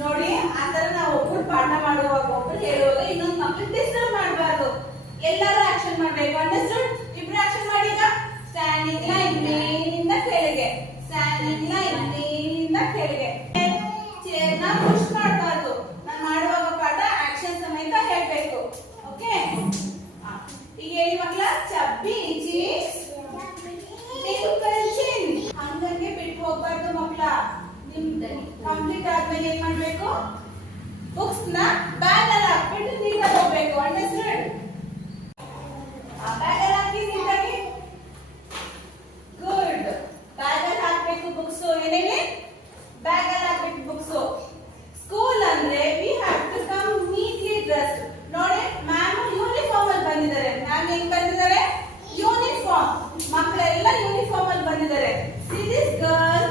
ನೋಡಿ ಆತರ ನಾವು ಒಬ್ಬರು ಪಾಠ ಮಾಡುವಾಗ ಒಬ್ಬರು ಹೇಳುವಾಗ ಇನ್ನೊಂದು ಮಕ್ಕಳು ಡಿಸ್ಟರ್ಬ್ ಮಾಡಬಾರ್ದು. ಎಲ್ಲರೂ ಆಕ್ಷನ್ ಮಾಡಬೇಕು. ಅಂಡರ್ಸ್ಟುಡ್? ಇಬ್ರು ಆಕ್ಷನ್ ಮಾಡಿ. ಈಗ ಸ್ಟ್ಯಾಂಡಿಂಗ್ ಲೈನ್ ಮೇಲಿಂದ ಕೆಳಗೆ, ಸ್ಟ್ಯಾಂಡಿಂಗ್ ಲೈನ್ ಮೇಲಿಂದ ಕೆಳಗೆ. ಚೇರ್ ನ ಪುಷ್ ಮಾಡಬಾರ್ದು. ನಾನು ಮಾಡುವಾಗ ಪಾಠ ಆಕ್ಷನ್ ಸಮೇತ ಹೇಳ್ಬೇಕು. ಓಕೆ? ಈಗ ಹೇಳಿ ಮಕ್ಕಳ. ಚಬ್ಬಿ ಚೀಸ್ ಡಿಂಪಲ್ ಚಿನ್. ಹಂಗಂಗೆ ಬಿಟ್ಟು ಹೋಗ್ಬಾರ್ದು ಮಕ್ಕಳ. ಕಂಪ್ಲೀಟ್ ಆದ್ಮೇಲೆ ಏನ್ ಮಾಡ್ಬೇಕು? ಬುಕ್ಸ್ ನ ಬ್ಯಾಗ್ ಅಲ್ಲಿ ಹಾಕ್ಬಿಟ್ಟು ನೀಟಾಗಿ ಹೋಗ್ಬೇಕು. ಅಂಡರ್ಸ್ಟುಡ್? ಬ್ಯಾಗ್ ಅಲ್ಲಿ ಹಾಕಿ ನೀಟಾಗಿ. ಗುಡ್. ಬ್ಯಾಗ್ ಅಲ್ಲಿ ಹಾಕ್ಬೇಕು ಬುಕ್ಸ್. ಏನೇಳಿ? ಬ್ಯಾಗ್ ಅಲ್ಲಿ ಹಾಕ್ಬೇಕು ಬುಕ್ಸ್. ಸ್ಕೂಲ್ ಅಂದ್ರೆ we have to come neatly dressed. ನೋಡಿ ಮ್ಯಾಮ್ ಯೂನಿಫಾರ್ಮ್ ಅಲ್ಲಿ ಬಂದಿದ್ದಾರೆ. ಮ್ಯಾಮ್ ಹೆಂಗ್ ಬಂದಿದ್ದಾರೆ? ಯೂನಿಫಾರ್ಮ್. ಮಕ್ಕಳೆಲ್ಲ ಯೂನಿಫಾರ್ಮ್ ಅಲ್ಲಿ ಬಂದಿದ್ದಾರೆ. See this girl